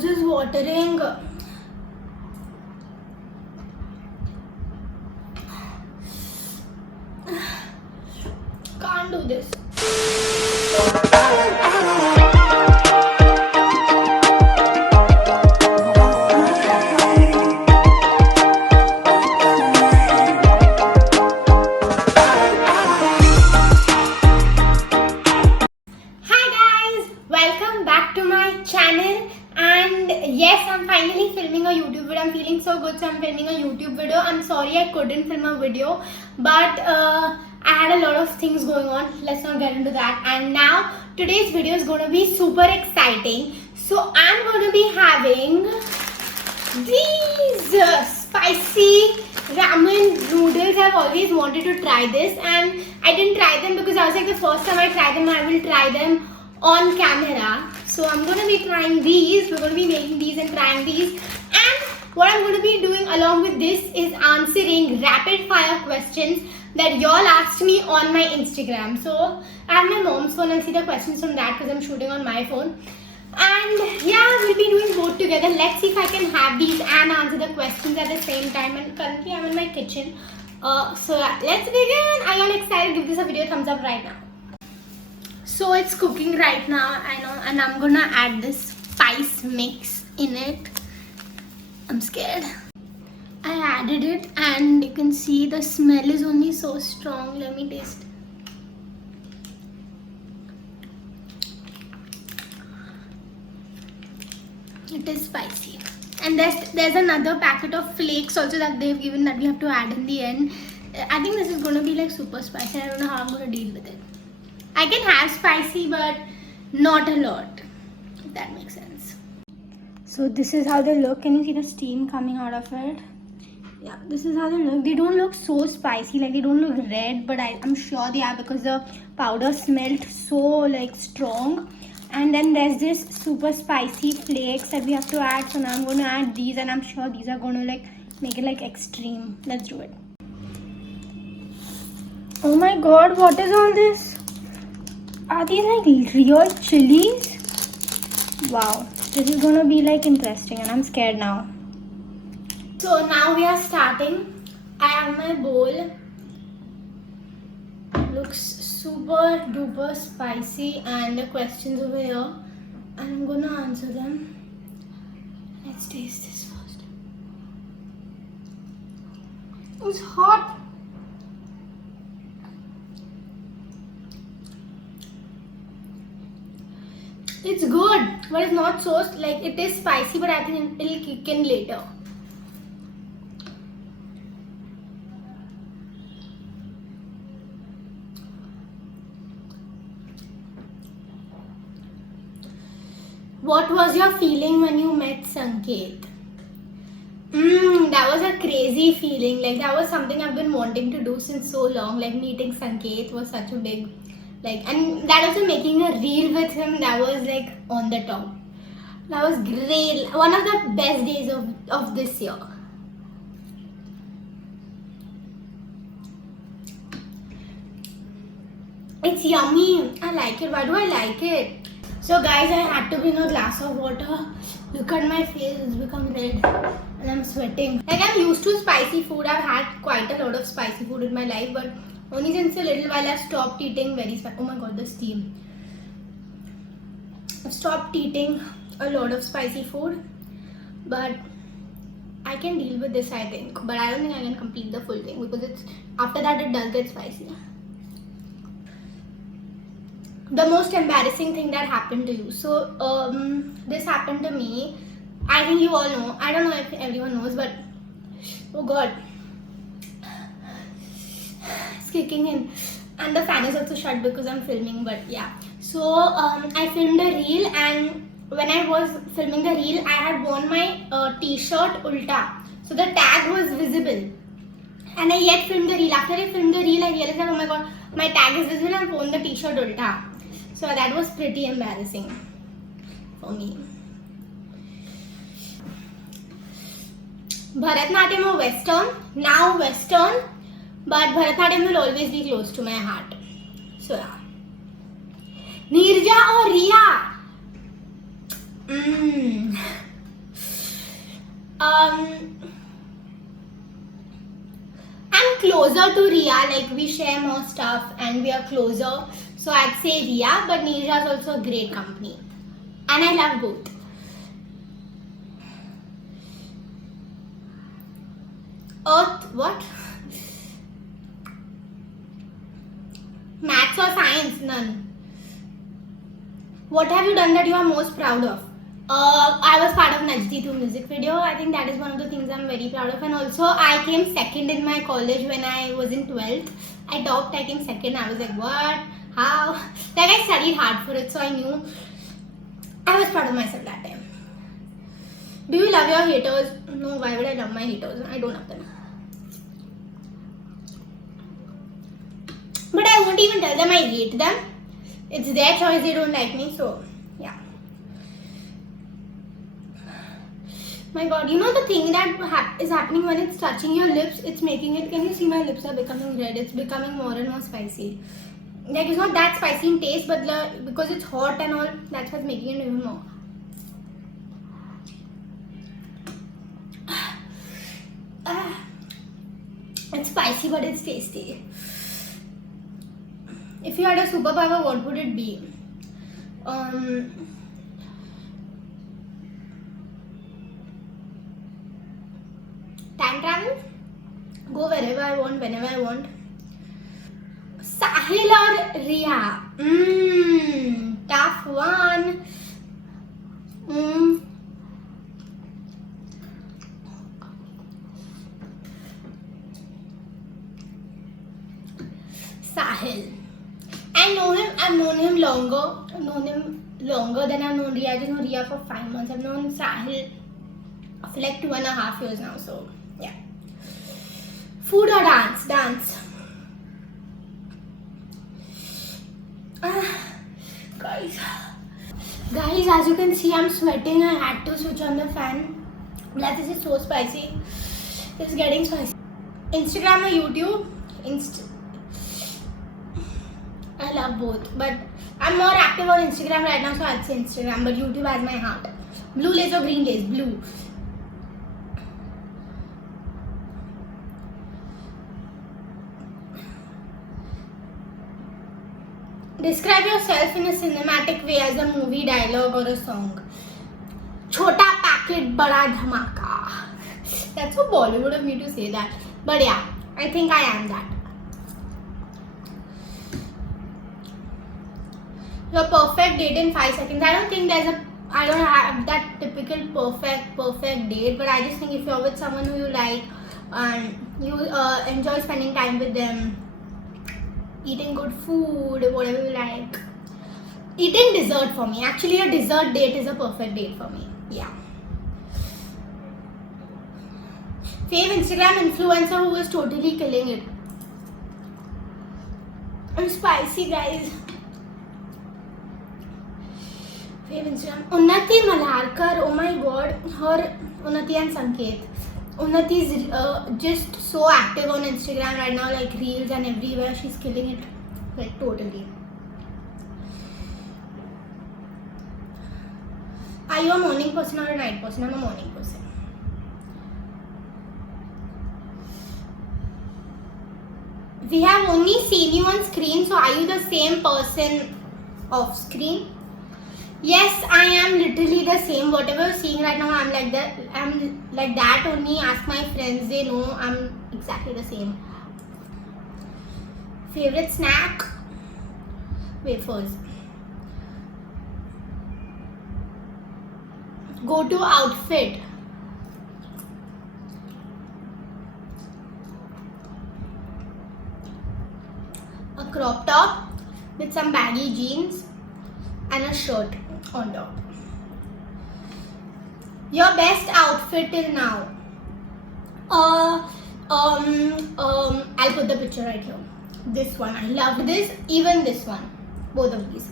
nose is watering. Can't do this. Yes, I'm finally filming a YouTube video. I'm feeling so good, so I'm filming a YouTube video. I'm sorry I couldn't film a video, but I had a lot of things going on. Let's not get into that. And now today's video is going to be super exciting. So I'm going to be having these spicy ramen noodles. I've always wanted to try this, and I didn't try them because I was like, the first time I try them, I will try them on camera. So I'm going to be trying these. We're going to be making these and trying these. And what I'm going to be doing along with this is answering rapid fire questions that y'all asked me on my Instagram. So I have my mom's phone. I'll see the questions from that because I'm shooting on my phone. And yeah, we'll be doing both together. Let's see if I can have these and answer the questions at the same time. And currently I'm in my kitchen. So let's begin. Are y'all excited? Give this a video thumbs up right now. So it's cooking right now, I know, and I'm gonna add this spice mix in it. I'm scared. I added it and you can see the smell is only so strong. Let me taste. It is spicy. And there's another packet of flakes also that they've given that we have to add in the end. I think this is gonna be like super spicy. I don't know how I'm gonna deal with it. I can have spicy, but not a lot, if that makes sense. So this is how they look. Can you see the steam coming out of it? Yeah, this is how they look. They don't look so spicy, like they don't look red, but I'm sure they are because the powder smelled so like strong. And then there's this super spicy flakes that we have to add. So now I'm going to add these, and I'm sure these are going to like make it like extreme. Let's do it. Oh my god, what is all this? Are these like real chilies? Wow, this is gonna be like interesting, and I'm scared now. So now we are starting. I have my bowl. Looks super duper spicy, and the questions over here. And I'm gonna answer them. Let's taste this first. It's hot. It's good, but it's not so like it is spicy, but I think it'll kick in later. What was your feeling when you met Sanket? That was a crazy feeling. Like that was something I've been wanting to do since so long. Like meeting Sanket was such a big and that also making a reel with him, that was like on the top. That was great. One of the best days of this year. It's yummy. I like it. Why do I like it? So guys, I had to bring a glass of water. Look at my face, it's become red and I'm sweating. Like I'm used to spicy food. I've had quite a lot of spicy food in my life, but only since a little while I've stopped eating very spicy. Oh my god, the steam. I've stopped eating a lot of spicy food, but I can deal with this, I think. But I don't think I can complete the full thing because it's after that it does get spicy. The most embarrassing thing that happened to you. So this happened to me. I think you all know. I don't know if everyone knows, but oh god. Kicking in, and the fan is also shut because I'm filming, but yeah. So I filmed a reel, and when I was filming the reel, I had worn my t-shirt ulta, so the tag was visible, and I yet filmed the reel. After I filmed the reel, I realized that oh my god, my tag is visible and I've worn the t-shirt ulta. So that was pretty embarrassing for me. Bharatanatyam or Western? Now Western. But Bharatanatyam will always be close to my heart. So yeah. Neerja or Riya? I'm closer to Ria, like we share more stuff and we are closer. So I'd say Ria, but Neerja is also a great company. And I love both. Earth, what? Maths or science? None. What have you done that you are most proud of? I was part of Najdi 2 music video. I think that is one of the things I'm very proud of. And also, I came second in my college when I was in 12th. I topped, I came second. I was like, what? How? Like, I studied hard for it, so I knew. I was proud of myself that time. Do you love your haters? No, why would I love my haters? I don't love them. But I won't even tell them I hate them. It's their choice, they don't like me, so yeah. My god, you know the thing that is happening when it's touching your lips, it's making it, can you see my lips are becoming red? It's becoming more and more spicy. Like, it's not that spicy in taste, but because it's hot and all, that's what's making it even more. It's spicy, but it's tasty. If you had a superpower, what would it be? Time travel? Go wherever I want, whenever I want. Sahil or Ria? Tough one. Sahil. I've known him longer than I've known Ria. I just know Ria for 5 months. I've known Sahil for like 2.5 years now, so yeah. Food or dance? Dance. Guys, as you can see, I'm sweating. I had to switch on the fan. That is so spicy. It's getting spicy. Instagram or YouTube? I love both, but I'm more active on Instagram right now, so I'd say Instagram, but YouTube has my heart. Blue lace or green lace? Blue. Describe yourself in a cinematic way as a movie dialogue or a song. Chota packet, bada dhamaka. That's so Bollywood of me to say that. But yeah, I think I am that. Your perfect date in 5 seconds. I don't have that typical perfect date, but I just think if you're with someone who you like and you enjoy spending time with them, eating good food, whatever you like. Eating dessert for me. Actually, a dessert date is a perfect date for me. Yeah. Fave Instagram influencer who is totally killing it. I'm spicy, guys. Fave Instagram. Unnati Malarkar. Oh my god. Her Unnati and Sanket. Unnati is just so active on Instagram right now, like reels and everywhere. She's killing it, like totally. Are you a morning person or a night person? I'm a morning person. We have only seen you on screen, so are you the same person off screen? Yes, I am literally the same. Whatever you're seeing right now, I'm like that. I'm like that only. Ask my friends, they know I'm exactly the same. Favorite snack? Wafers. Go-to outfit? A crop top with some baggy jeans and a shirt on top. Your best outfit till now? I'll put the picture right here. This one, I loved this. Even this one, both of these.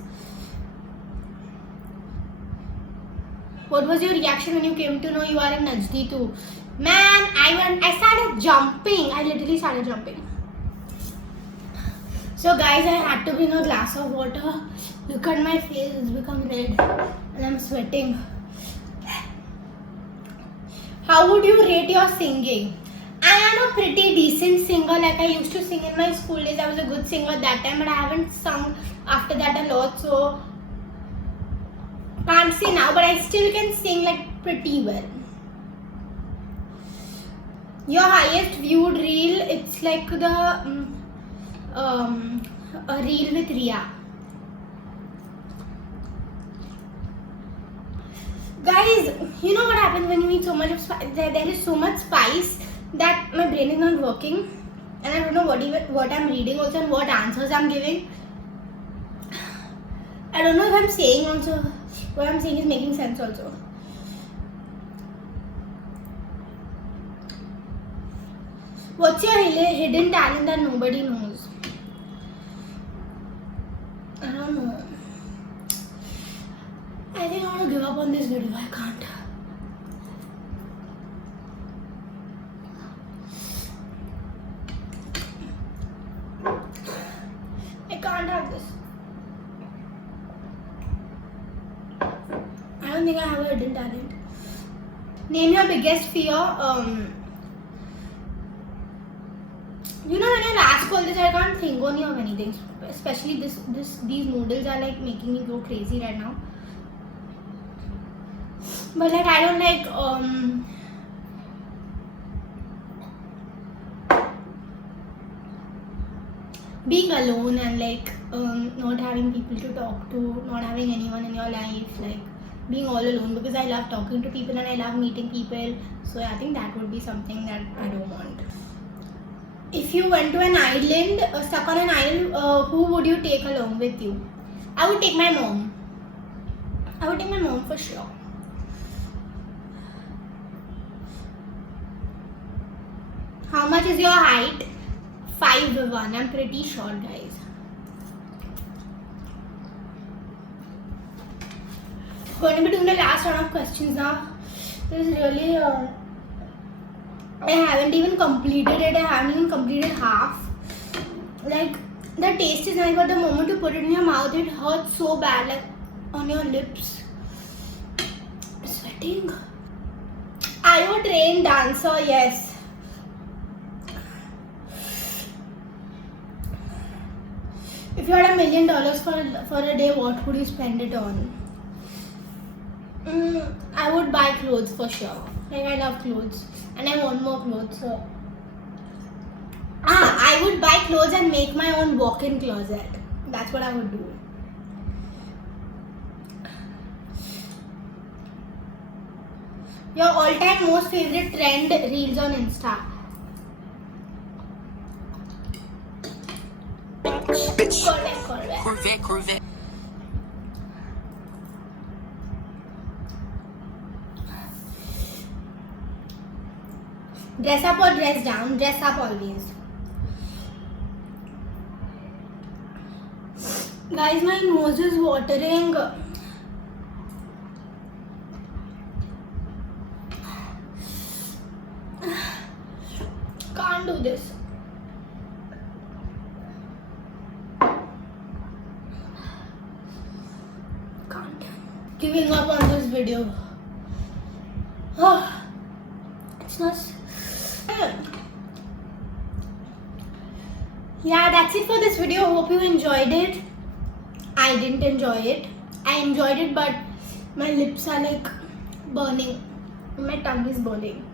What was your reaction when you came to know you are in Najdi 2? Man, I started jumping. I literally started jumping. So guys, I had to bring a glass of water. Look at my face, it's become red and I'm sweating. How How would you rate your singing? I am a pretty decent singer. Like I used to sing in my school days. I was a good singer that time, but I haven't sung after that a lot. So can't say now, but I still can sing like pretty well. Your highest viewed reel? It's like the a reel with Ria. Guys, you know what happens when you eat so much of spice? There is so much spice that my brain is not working, and I don't know what I'm reading also and what answers I'm giving. I don't know if I'm saying also what I'm saying is making sense also. What's your hidden talent that nobody knows? I don't know. I think I want to give up on this video. I can't. I can't have this. I don't think I have a hidden talent. Name your biggest fear. You know, when I ask all this, I can't think only of anything. Especially these noodles are like making me go crazy right now. But like I don't like being alone and like not having people to talk to, not having anyone in your life, like being all alone, because I love talking to people and I love meeting people. So I think that would be something that I don't want. If you went to an island, stuck on an island, who would you take along with you? I would take my mom. I would take my mom for sure. How much is your height? 5'1". I'm pretty short, guys. Going to be doing the last round of questions now. This is really I haven't even completed it. I haven't even completed half. Like the taste is nice, but the moment you put it in your mouth, it hurts so bad, like on your lips. I'm sweating. Are you a trained dancer? Yes. If you had $1 million for a day, what would you spend it on? I would buy clothes for sure. Like I love clothes and I want more clothes. So I would buy clothes and make my own walk-in closet. That's what I would do. Your all-time most favorite trend reels on Insta? Corvette. Dress up or dress down? Dress up always. Guys, my nose is watering. Can't do this. Can't. Giving up on this video. Oh, it's not. Yeah, that's it for this video. Hope you enjoyed it. I didn't enjoy it. I enjoyed it, but my lips are like burning. My tongue is burning.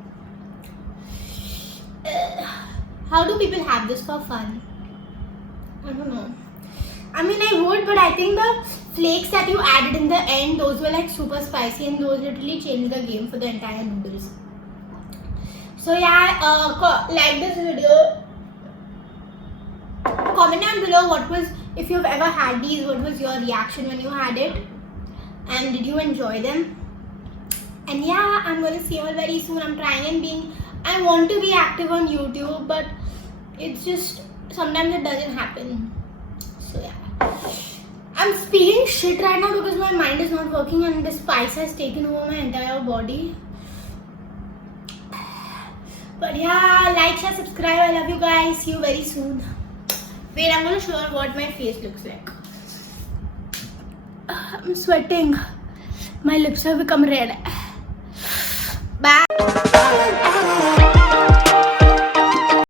How do people have this for fun? I don't know. I mean, I would, but I think the flakes that you added in the end, those were like super spicy and those literally changed the game for the entire noodles. So yeah, like this video. Comment down below if you've ever had these, what was your reaction when you had it, and did you enjoy them? And yeah, I'm going to see you all very soon. I want to be active on YouTube, but it's just sometimes it doesn't happen. So yeah, I'm speaking shit right now because my mind is not working and the spice has taken over my entire body. But yeah, like, share, subscribe. I love you guys. See you very soon. Wait, I'm going to show you what my face looks like. I'm sweating. My lips have become red.